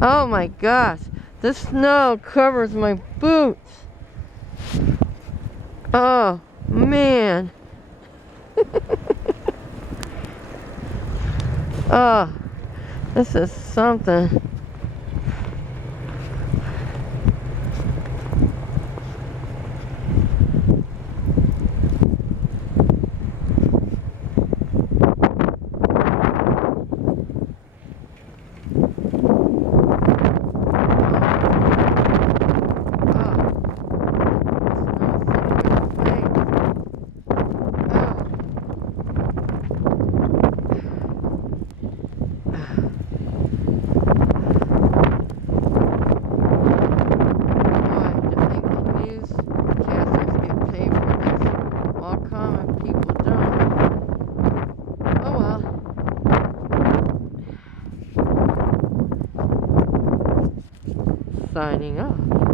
Oh my gosh, the snow covers my boots. Oh man. Oh, this is something. Signing off.